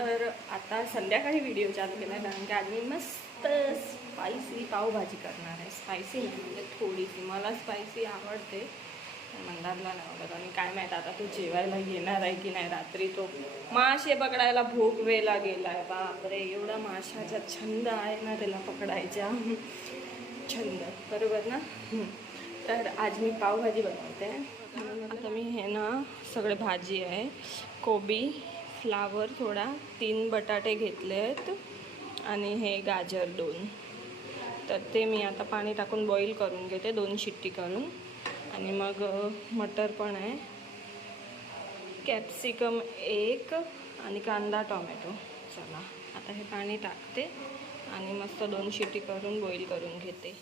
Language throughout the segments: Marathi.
तर आता संध्याकाळी व्हिडिओ चालू केला आहे कारण की आज मी मस्त स्पायसी पावभाजी करणार आहे. स्पायसी नाही म्हणजे थोडीशी. मला स्पायसी आवडते. मंदारला नाही आवडत. आणि काय माहीत आता तो जेवायला येणार आहे की नाही रात्री तो मासे पकडायला भोगवेला गेला आहे बापरे एवढा माशाचा छंद आहे ना त्याला पकडायचा. छंद. बरोबर ना? तर आज मी पावभाजी बनवते. आता मी हे ना सगळे भाजी आहे. कोबी फ्लावर थोडा तीन बटाटे घेतले आहेत आणि हे गाजर दोन. तर ते मी आता पाणी टाकून बॉईल करून घेते दोन शिट्टी करून. आणि मग मटर पण आहे. कॅप्सिकम एक आणि कांदा टोमॅटो. चला आता हे पाणी टाकते आणि मस्त दोन शिट्टी करून बॉईल करून घेते.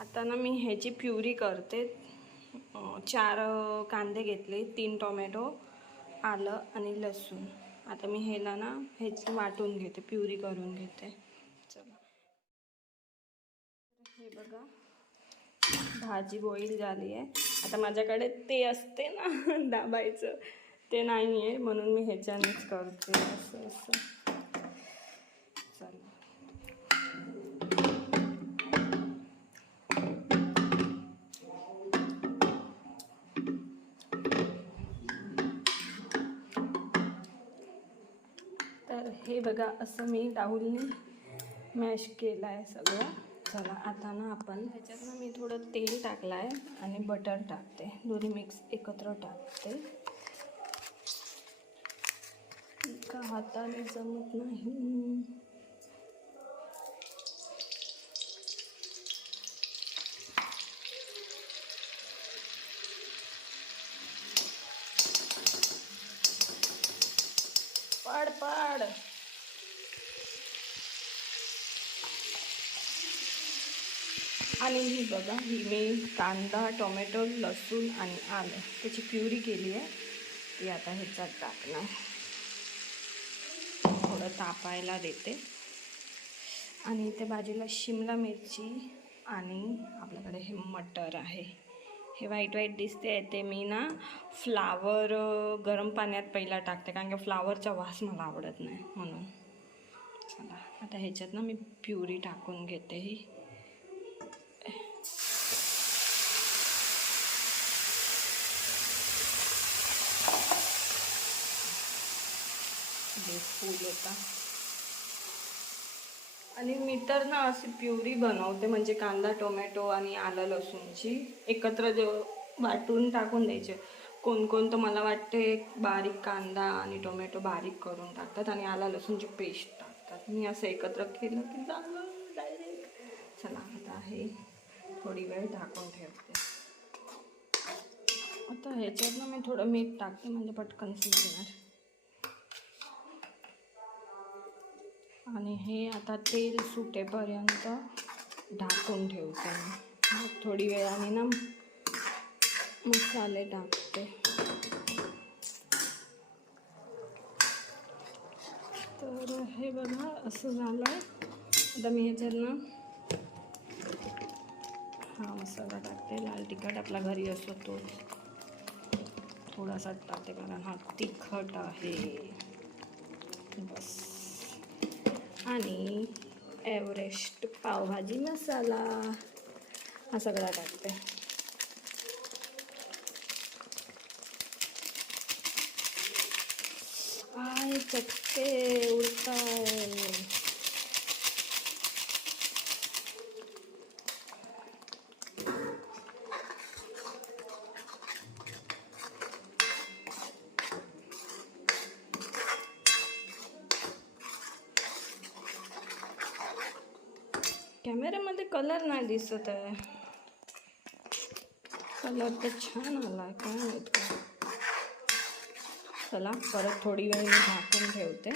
आता ना मी ह्याची प्युरी करते. चार कांदे घेतले तीन टोमॅटो. आलं आणि लसूण. आता मी ह्याला ना ह्याची वाटून घेते प्युरी करून घेते. चला. हे बघा. भाजी बॉईल झाली आहे. आता माझ्याकडे ते असते ना दाबायचं. ते नाही आहे म्हणून मी ह्याच्यानेच करते. असं असं. हे बघा असं मी डाहुलने मॅश केलं आहे सगळं. चला आता ना आपण त्याच्यातनं मी थोडं तेल टाकलं आहे आणि बटर टाकते. दोन्ही मिक्स एकत्र टाकते. का हाताने जमत नाही पड पड आणि ही बघा ही मी कांदा टोमॅटो लसूण आणि आलं. त्याची प्युरी केली आहे. ती आता ह्याच्यात टाकणार. थोडं तापायला देते. आणि इथे बाजूला शिमला मिरची आणि आपल्याकडे हे मटर आहे. हे व्हाईट व्हाईट दिसते. ते मी ना फ्लावर गरम पाण्यात पहिला टाकते. कारण की फ्लावरचा वास मला आवडत नाही म्हणून. चला आता ह्याच्यात ना मी प्युरी टाकून घेते ही. हे फूल होता. आणि मी तर ना अशी प्युरी बनवते म्हणजे कांदा टोमॅटो आणि आलं लसूणची एकत्र जे वाटून टाकून द्यायचे. कोण कोण तर मला वाटते बारीक कांदा आणि टोमॅटो बारीक करून टाकतात आणि आला लसूणची पेस्ट टाकतात. मी असं एकत्र केलं की झालं डायरेक्ट चला आता हे थोडी वेळ टाकून ठेवते. आता ह्याच्यात ना मी थोडं मीठ टाकते म्हणजे पटकन शिजणार. आणि हे आता तेल सुटेपर्यंत ढाकून ठेवते. मग थोडी वेळाने ना मसाले टाकते. तर हे बघा असं झालं आहे आता मी ह्याच्यात ना हा मसाला टाकते. लाल तिखट आपला घरी असतो तो थोडासा टाकते कारण हा तिखट आहे. बस. आणि एव्हरेस्ट पावभाजी मसाला. हा सगळा टाकते. आय चटके उडताय. कॅमेऱ्यामध्ये कलर नाही दिसत आहे. कलर तर छान आला आहे काय माहीत का चला परत थोडी वेळ मी झाकून ठेवते.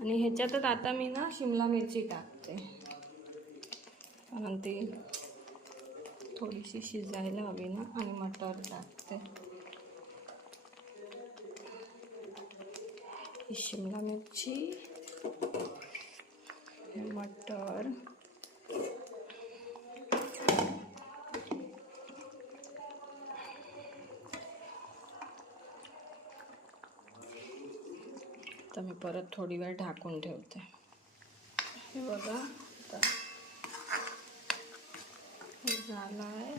आणि ह्याच्यातच आता मी ना शिमला मिरची टाकते. कारण ती थोडीशी शिजायला हवी ना आणि मटर टाकते. शिमला मिरची. मटर. तर मी परत थोडी वेळ ढाकून ठेवते. हे बघा आता झालं आहे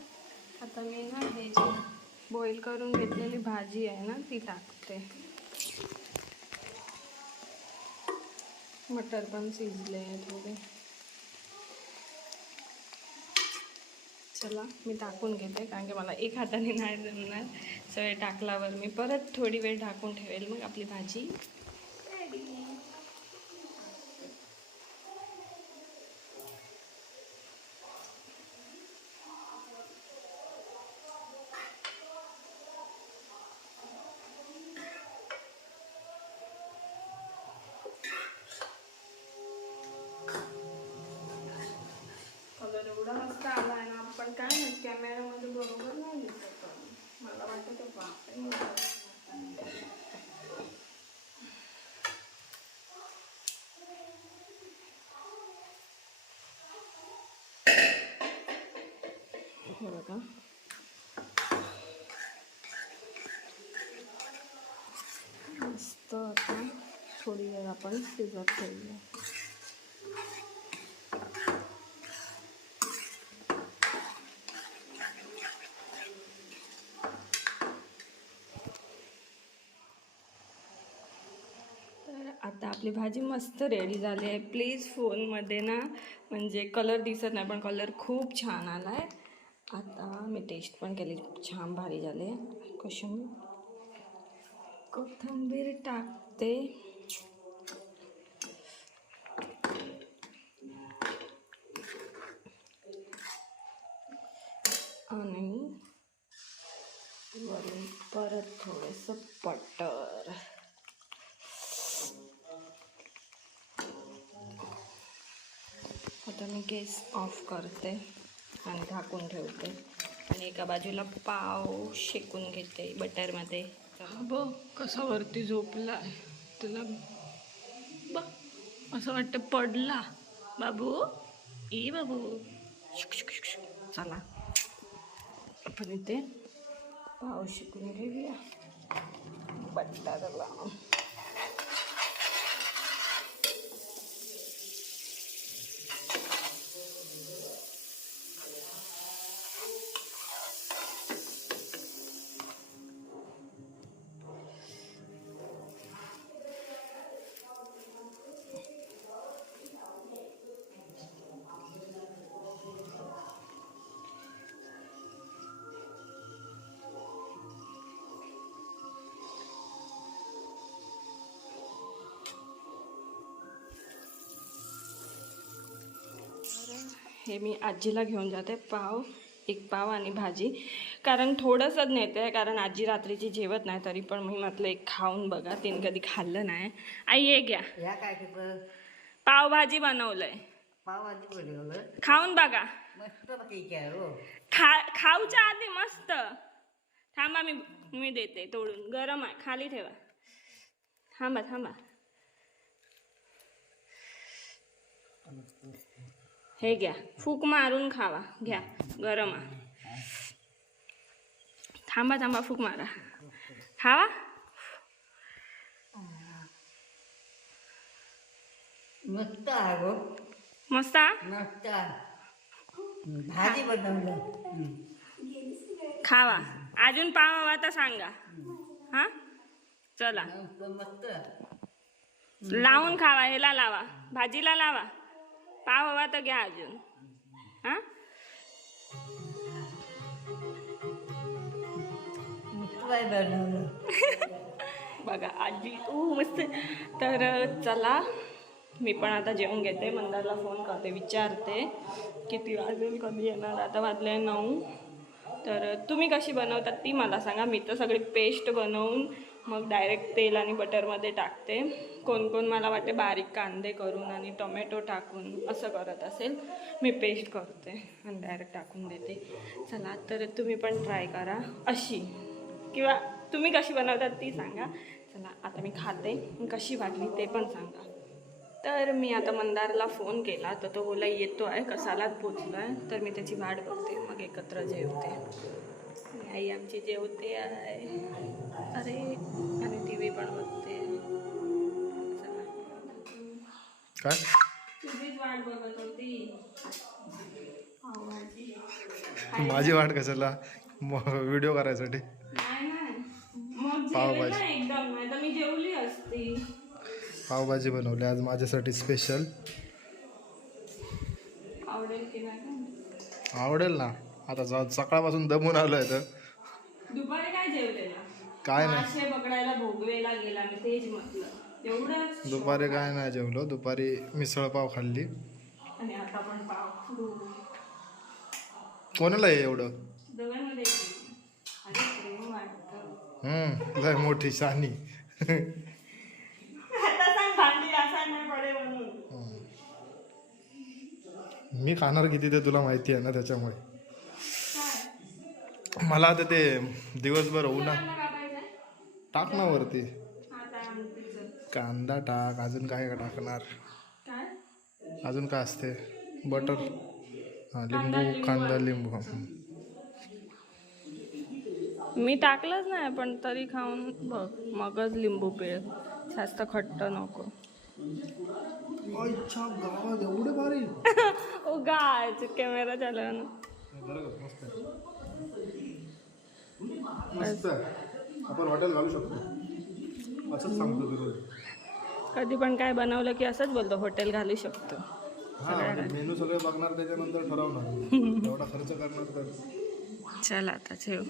आता मी ना हे जे बॉईल करून घेतलेली भाजी आहे ना ती टाकते. मटर पण शिजले आहे थोडे चला मी टाकून घेते कारण की मला एक हाताने नाही जमणार. सगळे टाकल्यावर मी परत थोडी वेळ टाकून ठेवेल मग आपली भाजी. हे बघा मस्त आता थोडी वेळ आपण शिजत ठेवूया. तर आता आपली भाजी मस्त रेडी झाली आहे. प्लीज फोनमध्ये ना म्हणजे कलर दिसत नाही पण कलर खूप छान आला आहे आता, मी टेस्ट केली छान भारी झाले. कोशिंबीर कोथिंबीर टाकते. आणि वरून परत थोडंसं बटर आता मी गॅस ऑफ़ करते. आणि झाकून ठेवते. आणि एका बाजूला पाव शेकून घेते बटरमध्ये. बघ कसा वरती झोपला तुला बघ असं वाटतं पडला. बाबू ए बाबू. शुक, शुक, शुक, शुक. चला. आपण इथे पाव शिकून घेऊया. बटाट्याला हे मी आजीला घेऊन जाते पाव एक पाव आणि भाजी. कारण थोडंसंच नेते कारण आजी रात्रीची जेवत नाही तरी पण मी म्हटलं एक खाऊन बघा तिने कधी खाल्लं नाही. आई हे घ्या. ह्या काय तिथं पावभाजी बनवलंय. पावाची बनवलं. खाऊन बघा. मस्त पैकी आहे हो. खा खाऊच्या आधी मस्त. थांबा मी मी देते तोडून. गरम आहे खाली ठेवा. थांबा थांबा. हे घ्या. फूक मारून खावा. घ्या. गरम थांबा थांबा फूक मारा. खावा? मस्त आहे मस्त? मस्त भाजी बनवलं. हं. खावा. अजून पाव तर सांगा. हा? चला. मस्त. लावून खावा. ह्याला लावा. भाजीला लावा. पाव हवा तर घ्या अजून. हा? बनवलं. बघा आजी ओ मस्त. तर चला. मी पण आता जेवण घेते. मंदारला फोन करते विचारते किती वाजेल कधी येणार. आता वाजले नऊ. तर तुम्ही कशी बनवतात ती मला सांगा. मी तर सगळी पेस्ट बनवून मग डायरेक्ट तेल आणि बटरमध्ये टाकते. कोण कोण मला वाटते बारीक कांदे करून आणि टोमॅटो टाकून असं करत असेल मी पेस्ट करते आणि डायरेक्ट टाकून देते. चला तर तुम्ही पण ट्राय करा. अशी. किंवा तुम्ही कशी बनवतात ती सांगा. चला आता मी खाते. कशी वाटली ते पण सांगा. तर मी आता मंदारला फोन केला तर तो बोला येतो आहे कसालाच पोचलो आहे तर मी त्याची वाट बघते मग एकत्र जेवते. आई आमची जेवते आहे अरे आणि टी व्ही पण बघते. काय? तुझीच वाट बघत होती. पावभाजी माझी वाट कशाला? व्हिडिओ करायसाठी. पावभाजी. एकदम. मी जेवली असती. पावभाजी बनवली. आज माझ्यासाठी स्पेशल आवडेल की नाही? का? आवडेल ना. आता जा- सकाळपासून दमून आलोय तर. दुपारी काय जेवलेला काय नाही. मासे पकडायला भोगवेला गेला मी तेच म्हटलं. एवढंच दुपारी काय नाही जेवलो. दुपारी मिसळ पाव खाल्ली. आणि आता पण पाव. खाऊ. कोणाला आहे एवढं? दोघांमध्ये एक. अरे प्रेम वाटतं. हम्म लय मोठी शानी आता सांग भांडी असा नाही पडे म्हणून. मी खाणार किती ते तुला माहिती आहे ना त्याच्यामुळे. मला आता ते दिवसभर कापायचा आहे? टाक ना वरती. कांदा टाक अजून काय टाकणार? काय अजून काय असते? बटर. हा लिंबू कांदा लिंबू. हं. मी टाकलंच नाही पण तरी खाऊन बघ. मगच लिंबू पिळ जास्त खट्ट नको. ओ गाय कॅमेरा चालू ना मस्त आपण हॉटेल घालू शकतो. असंच सांगतो तुला. कधी पण काय बनवलं की असंच बोलतो हॉटेल घालू शकतो. हा मेनू सगळे बघणार त्याच्यानंतर ठरवणार. एवढा खर्च करणार तर. चल आता ठेव.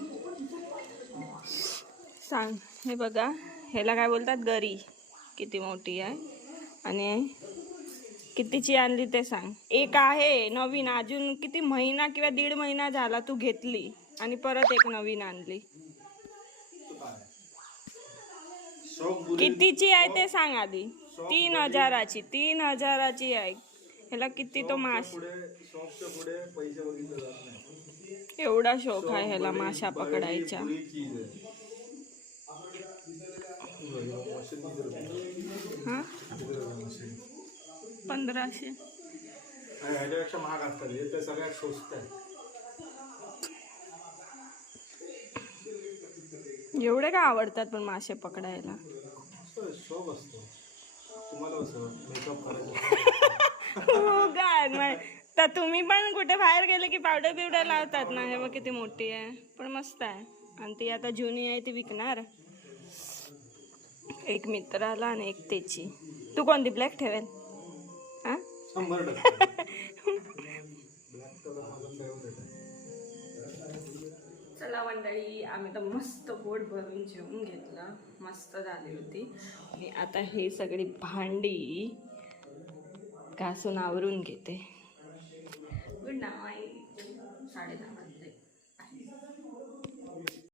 सांग हे बघा ह्याला काय बोलतात? गरी. किती मोठी आहे. आणि कितीची आणली ते सांग. एक आहे नवीन. अजून किती महिना किंवा दीड महिना झाला तू घेतली. आणि परत एक नवीन आणली. कितीची आहे ते सांग आधी? तीन हजाराची तीन हजाराची आहे. ह्याला किती तो माश एवढा शौक आहे ह्याला माशा पकडायचा. हा? पंधराशे. महाग असतात हे तर सगळ्यात स्वस्त आहे. एवढे का आवडतात पण मासे पकडायला? असतो तुम्हाला हो तर तुम्ही पण कुठे बाहेर गेले की पावडर बिवडर लावतात ना? हे बघ किती मोठी आहे. पण मस्त आहे. आणि ती आता जुनी आहे ती विकणार. एक मित्राला आणि एक त्याची. तू कोणती? ब्लॅक ठेवेल? हा? चला मंडळी आम्ही तर मस्त पोट भरून जेवून घेतलं. मस्त झाली होती. आणि आता हे सगळी भांडी घासून आवरून घेते. गुड नाईट साडे दहा